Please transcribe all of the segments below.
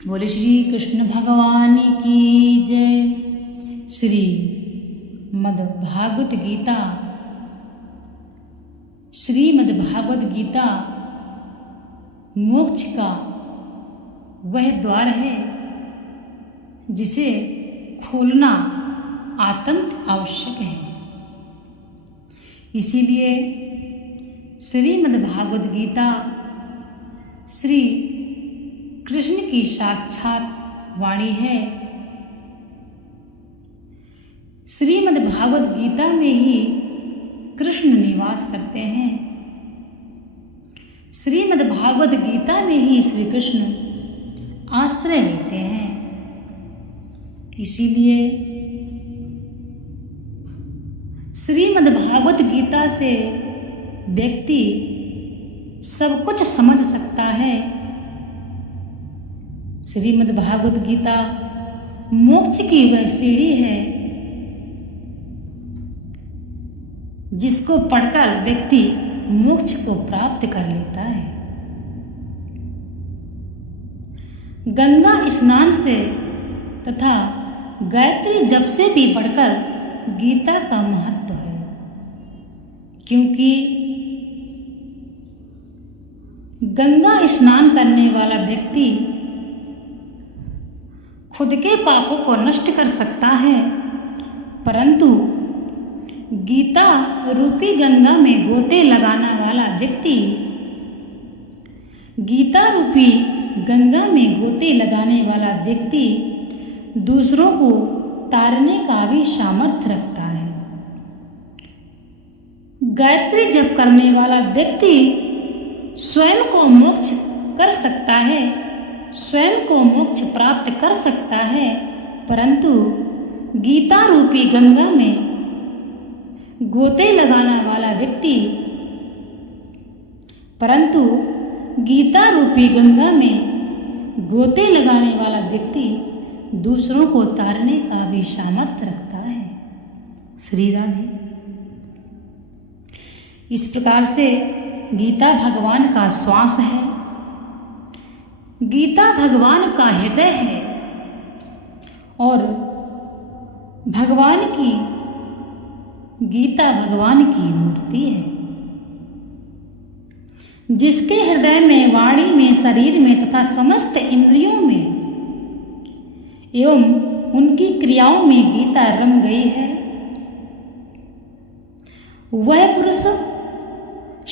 बोले श्री कृष्ण भगवान की जय। श्री मद्भागवत गीता। श्रीमद् भागवत गीता मोक्ष का वह द्वार है जिसे खोलना अत्यंत आवश्यक है। इसीलिए श्रीमद् भागवत गीता श्री कृष्ण की साक्षात वाणी है। श्रीमद् भागवत गीता में ही कृष्ण निवास करते हैं। श्रीमद् भागवत गीता में ही श्री कृष्ण आश्रय लेते हैं। इसीलिए श्रीमद् भागवत गीता से व्यक्ति सब कुछ समझ सकता है। श्रीमद् भागवत गीता मोक्ष की वह सीढ़ी है जिसको पढ़कर व्यक्ति मोक्ष को प्राप्त कर लेता है। गंगा स्नान से तथा गायत्री जप से भी बढ़कर गीता का महत्व है, क्योंकि गंगा स्नान करने वाला व्यक्ति खुद के पापों को नष्ट कर सकता है, परंतु गीता रूपी गंगा में गोते लगाने वाला व्यक्ति गीता रूपी गंगा में गोते लगाने वाला व्यक्ति दूसरों को तारने का भी सामर्थ्य रखता है। गायत्री जप करने वाला व्यक्ति स्वयं को मोक्ष कर सकता है, स्वयं को मोक्ष प्राप्त कर सकता है, परंतु गीता रूपी गंगा में गोते लगाने वाला व्यक्ति गीता रूपी गंगा में गोते लगाने वाला व्यक्ति दूसरों को तारने का भी सामर्थ्य रखता है। श्री राधे। इस प्रकार से गीता भगवान का श्वास है, गीता भगवान का हृदय है और गीता भगवान की मूर्ति है। जिसके हृदय में, वाणी में, शरीर में तथा समस्त इंद्रियों में एवं उनकी क्रियाओं में गीता रम गई है, वह पुरुष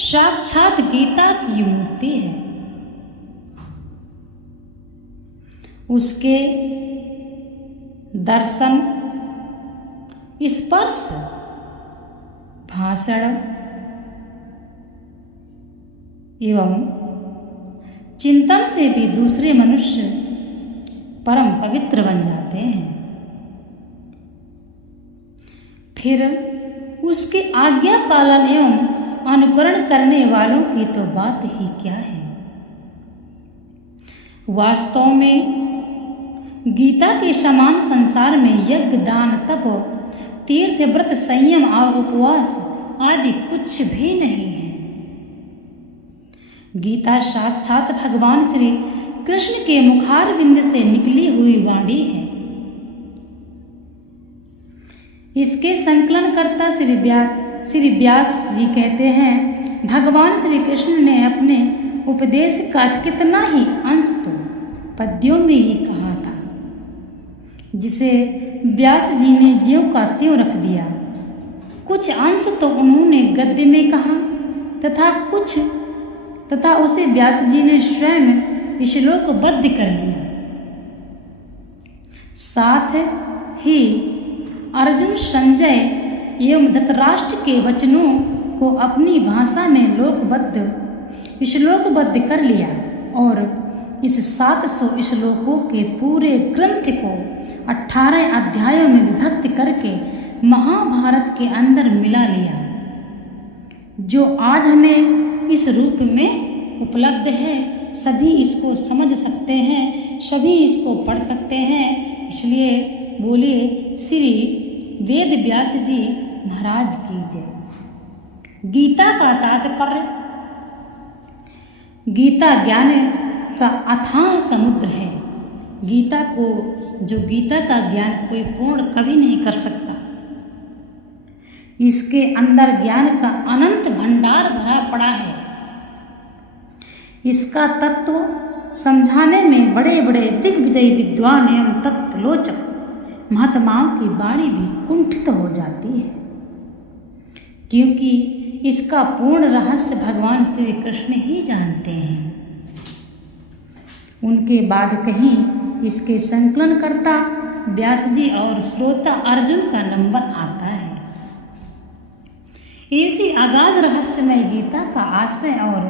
साक्षात गीता की मूर्ति है। उसके दर्शन, स्पर्श, भाषण एवं चिंतन से भी दूसरे मनुष्य परम पवित्र बन जाते हैं। फिर उसकी आज्ञा पालन एवं अनुकरण करने वालों की तो बात ही क्या है। वास्तव में गीता के समान संसार में यज्ञ, दान, तप, तीर्थ, व्रत, संयम और उपवास आदि कुछ भी नहीं है। गीता साक्षात भगवान श्री कृष्ण के मुखारविंद से निकली हुई वाणी है। इसके संकलनकर्ता श्री व्यास जी कहते हैं, भगवान श्री कृष्ण ने अपने उपदेश का कितना ही अंश तो पद्यों में ही कहा था, जिसे व्यास जी ने ज्यों का त्यों रख दिया। कुछ अंश तो उन्होंने गद्य में कहा तथा उसे व्यास जी ने स्वयं श्लोकबद्ध कर लिया। साथ ही अर्जुन, संजय एवं धृतराष्ट्र के वचनों को अपनी भाषा में श्लोकबद्ध कर लिया और इस 700 श्लोकों के पूरे ग्रंथ को 18 अध्यायों में विभक्त करके महाभारत के अंदर मिला लिया, जो आज हमें इस रूप में उपलब्ध है। सभी इसको समझ सकते हैं, सभी इसको पढ़ सकते हैं। इसलिए बोलिए श्री वेद व्यास जी महाराज की जय। गीता का तात्पर्य गीता ज्ञान का अथाह समुद्र है। गीता का ज्ञान कोई पूर्ण कभी नहीं कर सकता। इसके अंदर ज्ञान का अनंत भंडार भरा पड़ा है। इसका तत्व समझाने में बड़े बड़े दिग्विजयी विद्वान एवं तत्वलोचक महात्माओं की वाणी भी कुंठित हो जाती है, क्योंकि इसका पूर्ण रहस्य भगवान श्री कृष्ण ही जानते हैं। उनके बाद कहीं इसके संकलनकर्ता व्यास जी और श्रोता अर्जुन का नंबर आता है। इसी अगाध रहस्यमय गीता का आशय और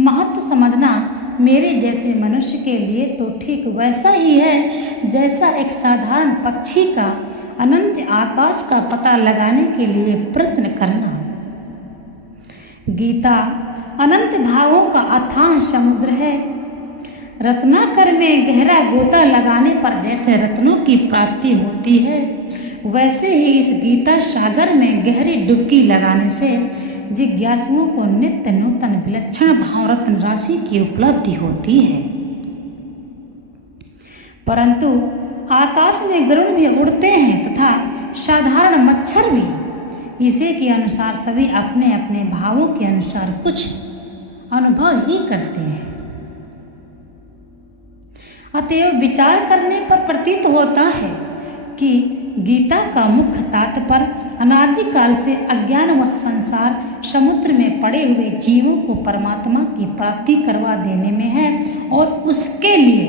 महत्व समझना मेरे जैसे मनुष्य के लिए तो ठीक वैसा ही है जैसा एक साधारण पक्षी का अनंत आकाश का पता लगाने के लिए प्रयत्न करना। गीता अनंत भावों का अथाह समुद्र है। रत्नाकर में गहरा गोता लगाने पर जैसे रत्नों की प्राप्ति होती है, वैसे ही इस गीता सागर में गहरी डुबकी लगाने से जिज्ञासुओं को नित्य नूतन विलक्षण भाव रत्न राशि की उपलब्धि होती है। परंतु आकाश में गरुड़ भी उड़ते हैं तथा साधारण मच्छर भी इसे के अनुसार सभी अपने अपने भावों के अनुसार कुछ अनुभव ही करते हैं। अतएव विचार करने पर प्रतीत होता है कि गीता का मुख्य तात्पर्य अनादिकाल से अज्ञानवश संसार समुद्र में पड़े हुए जीवों को परमात्मा की प्राप्ति करवा देने में है, और उसके लिए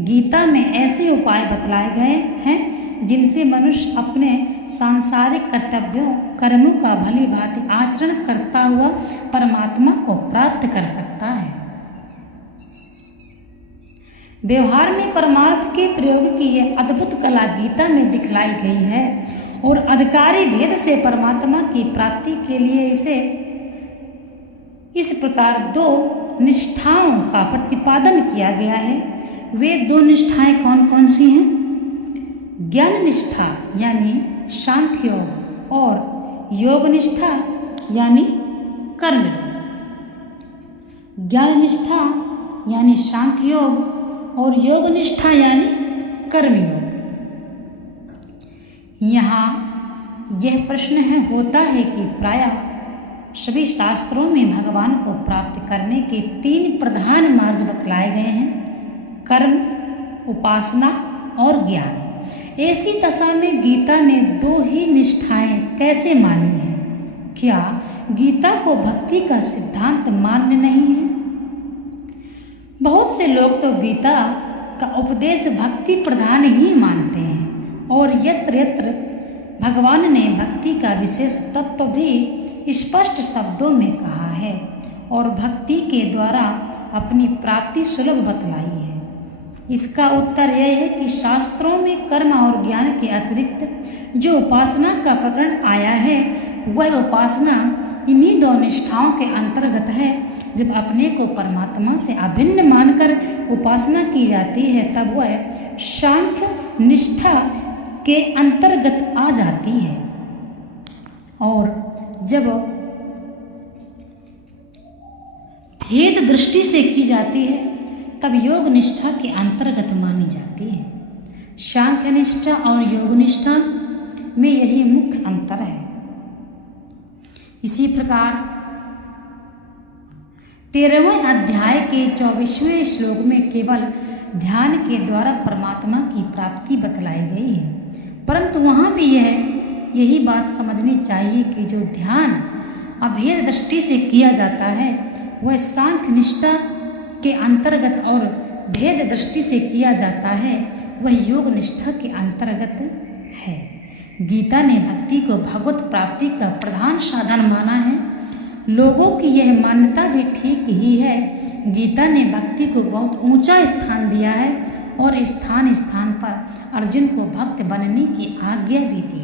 गीता में ऐसे उपाय बतलाए गए हैं जिनसे मनुष्य अपने सांसारिक कर्तव्यों कर्मों का भली भांति आचरण करता हुआ परमात्मा को प्राप्त कर सकता है। व्यवहार में परमार्थ के प्रयोग की यह अद्भुत कला गीता में दिखलाई गई है, और अधिकारी भेद से परमात्मा की प्राप्ति के लिए इसे इस प्रकार दो निष्ठाओं का प्रतिपादन किया गया है। वे दो निष्ठाएं कौन कौन सी हैं? ज्ञान निष्ठा यानी सांख्य योग, और योग निष्ठा यानी कर्म योग। ज्ञान निष्ठा यानी सांख्य योग और योग निष्ठा यानी कर्मयोग। यहाँ यह प्रश्न होता है कि प्रायः सभी शास्त्रों में भगवान को प्राप्त करने के 3 प्रधान मार्ग बतलाए गए हैं: कर्म, उपासना और ज्ञान। ऐसी दशा में गीता ने 2 ही निष्ठाएं कैसे मानी हैं? क्या गीता को भक्ति का सिद्धांत मान्य नहीं है? बहुत से लोग तो गीता का उपदेश भक्ति प्रधान ही मानते हैं, और यत्र यत्र भगवान ने भक्ति का विशेष तत्व भी स्पष्ट शब्दों में कहा है और भक्ति के द्वारा अपनी प्राप्ति सुलभ बतलाई है। इसका उत्तर यह है कि शास्त्रों में कर्म और ज्ञान के अतिरिक्त जो उपासना का प्रकरण आया है, वह उपासना इन्हीं 2 निष्ठाओं के अंतर्गत है। जब अपने को परमात्मा से अभिन्न मानकर उपासना की जाती है, तब वह सांख्य निष्ठा के अंतर्गत आ जाती है, और जब भेद दृष्टि से की जाती है, तब योग निष्ठा के अंतर्गत मानी जाती है। सांख्य निष्ठा और योग निष्ठा में यही मुख्य अंतर है। इसी प्रकार 13वें अध्याय के 24वें श्लोक में केवल ध्यान के द्वारा परमात्मा की प्राप्ति बतलाई गई है, परंतु वहाँ भी यही बात समझनी चाहिए कि जो ध्यान अभेद दृष्टि से किया जाता है, वह सांख्य निष्ठा के अंतर्गत, और भेद दृष्टि से किया जाता है वह योग निष्ठा के अंतर्गत है। गीता ने भक्ति को भगवत प्राप्ति का प्रधान साधन माना है। लोगों की यह मान्यता भी ठीक ही है। गीता ने भक्ति को बहुत ऊंचा स्थान दिया है, और स्थान स्थान पर अर्जुन को भक्त बनने की आज्ञा भी दी।